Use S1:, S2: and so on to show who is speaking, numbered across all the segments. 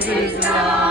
S1: Islam.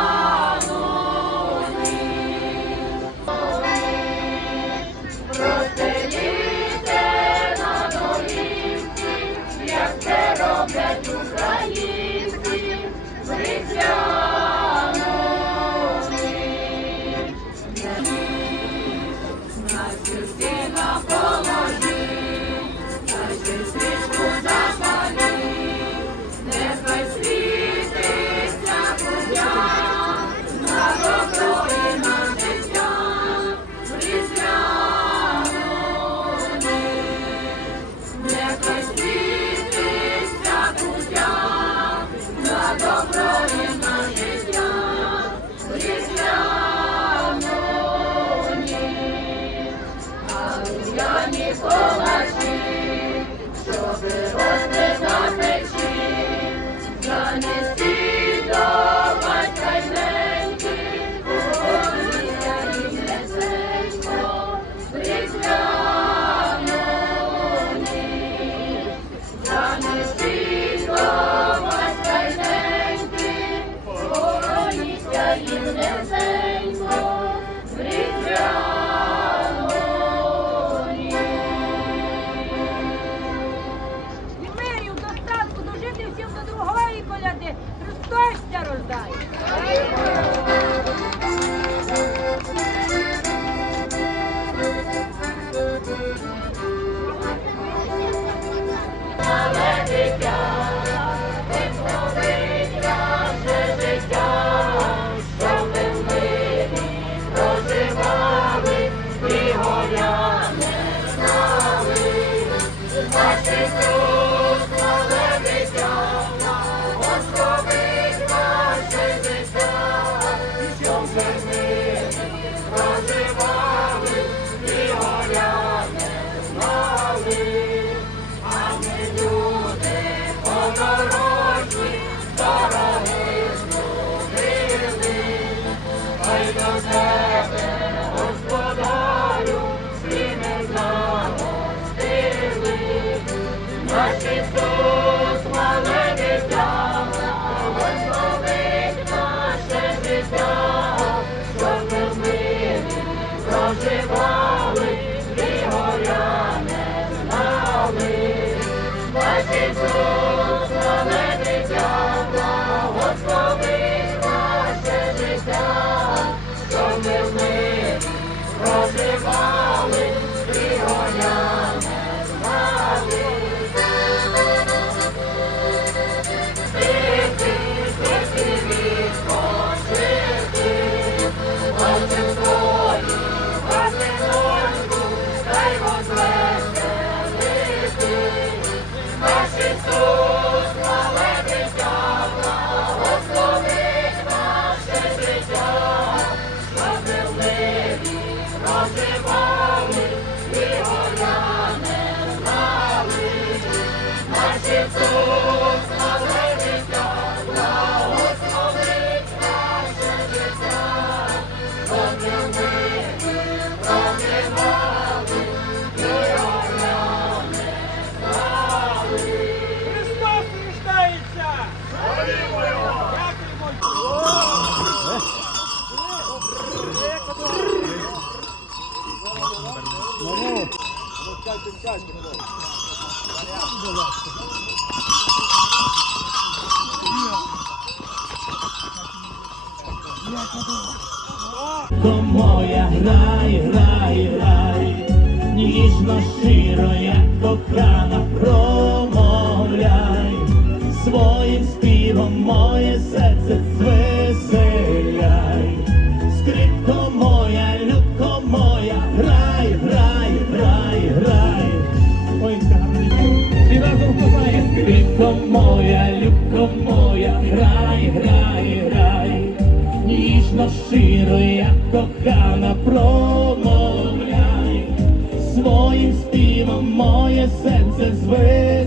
S1: Thank you. під співом моє серце звеселяй, скрипко моя, любко моя, грай, грай, грай, грай, ой, і разом козає, скрипко моя, любко моя, грай, грай, грай, ніжно широ, як кохана промовляй, своїм співом моє серце звеселяй.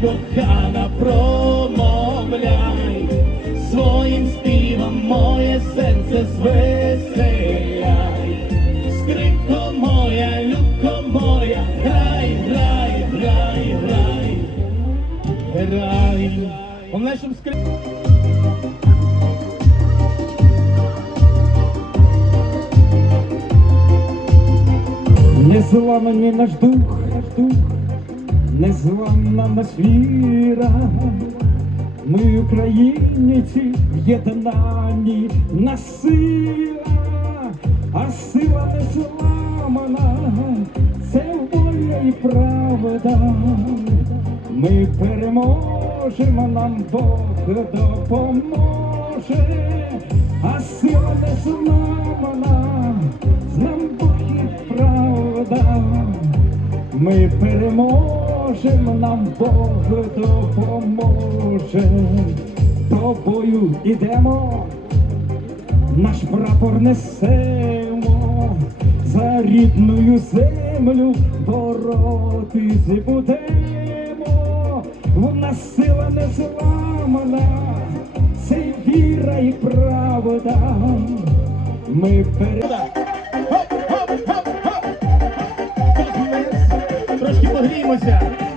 S1: Кохана, промовляй, своїм співом моє серце звеселяй. Скрипко моя, любко моя, грай, грай, грай, грай, грай. Головне, щоб скрип...
S2: Не зламаний наш дух, не зламна наш віра. Ми українці в єднанні на сила, а сила не зламана, це воля і правда. Ми переможемо, нам Бог допоможе, а сила не зламана, з нам Бог і правда. Ми переможемо, нам Бог допоможе. Тобою ідемо, наш прапор несемо, за рідною землю боротись будемо. В нас сила не зламана, це віра і правда. Ми переможемо.
S1: Трошки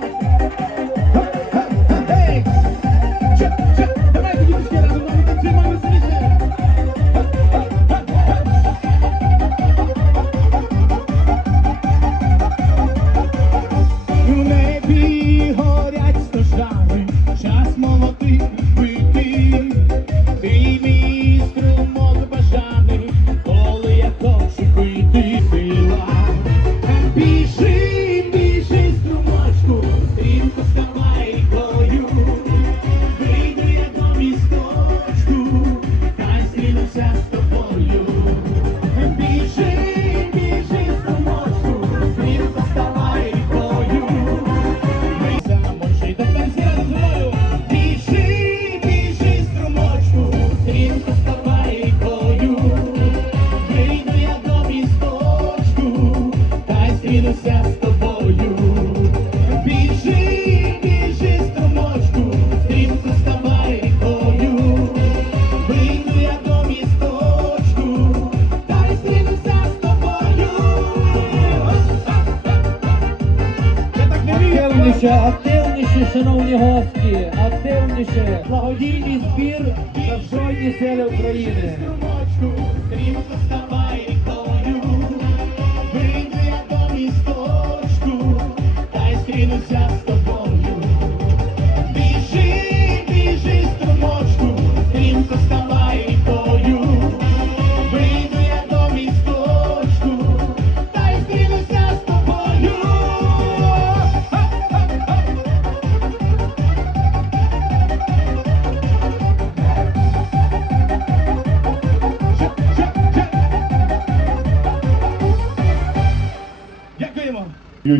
S3: активніше, шановні гості, активніше. Благодійний збір на Збройні Сили України.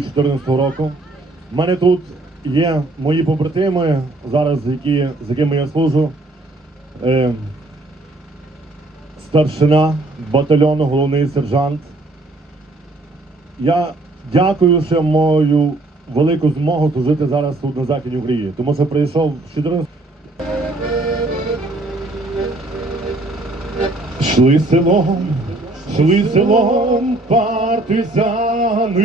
S4: 2014 року. У мене тут є мої побратими, зараз які, з якими я служу. Е, старшина батальйону, головний сержант. Я дякую, що маю велику змогу служити зараз тут на Західній Україні. Тому що прийшов з 14 Шли селом, шли селом партизани,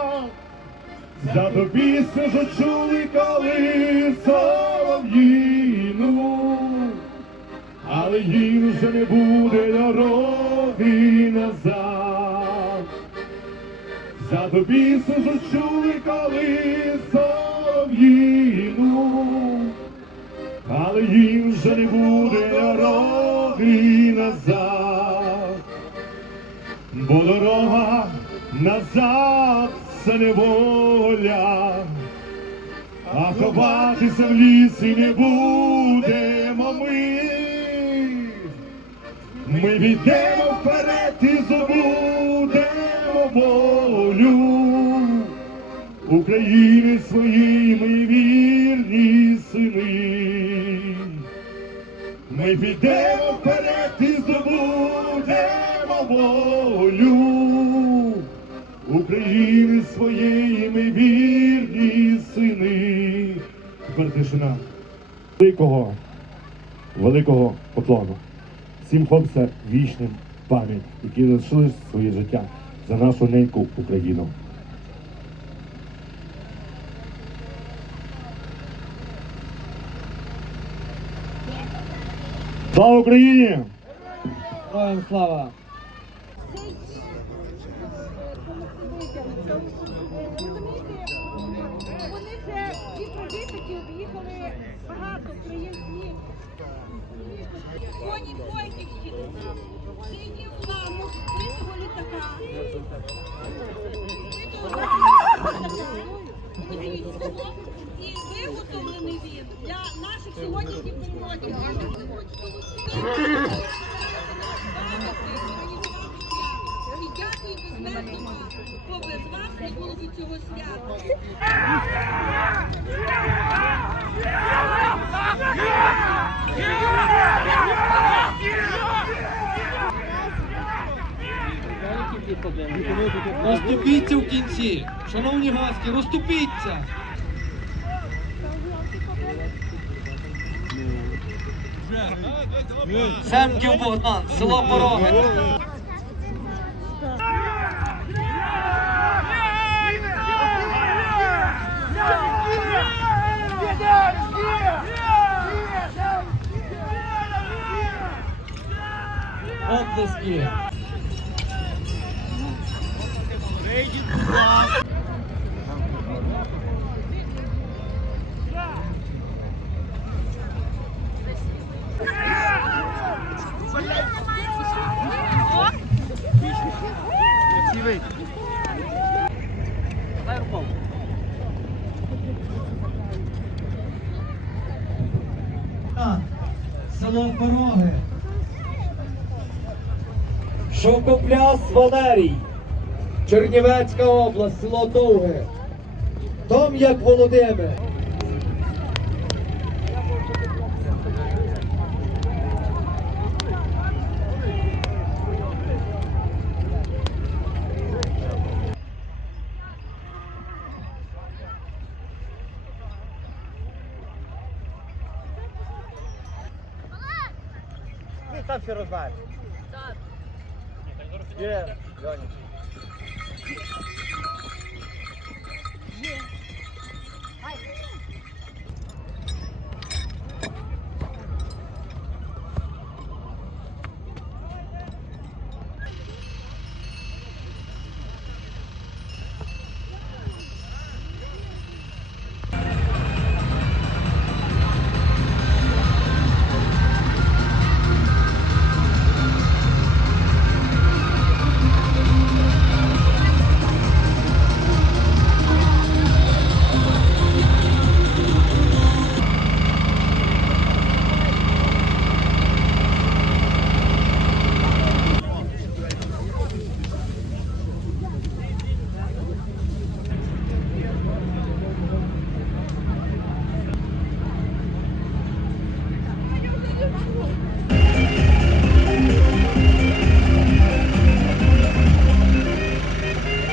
S4: За тобі скажу чули, коли солов'їну, але їм вже не буде дороги. назад. За тобі сужу чули коли солов'їну, але їм вже не буде дороги назад, бо дорога назад це неволя, а ховатися в лісі не будемо ми. Ми підемо вперед і здобудемо волю України своїй ми вірні сини. Ми підемо вперед і України своєї ми вірні сини. Тепер тишина. Великого, великого поклону всім хлопцям вічним пам'ять, які залишили своє життя за нашу неньку Україну. Слава Україні!
S3: Героям слава!
S5: Вони вже провідники об'їхали багато країн. Коні бойки Синій уламок критого літака. І виготовлений він для наших сьогоднішніх природів. І дякую безмежно, бо без вас не було б цього свята.
S3: Розступіться в кінці! Шановні гості, розступіться! Семків Богдан, село Пороги. Оплески. Село Ковкопляс Валерій, Чернівецька область, село Довге, Том'як Володимир. Там все. Yeah.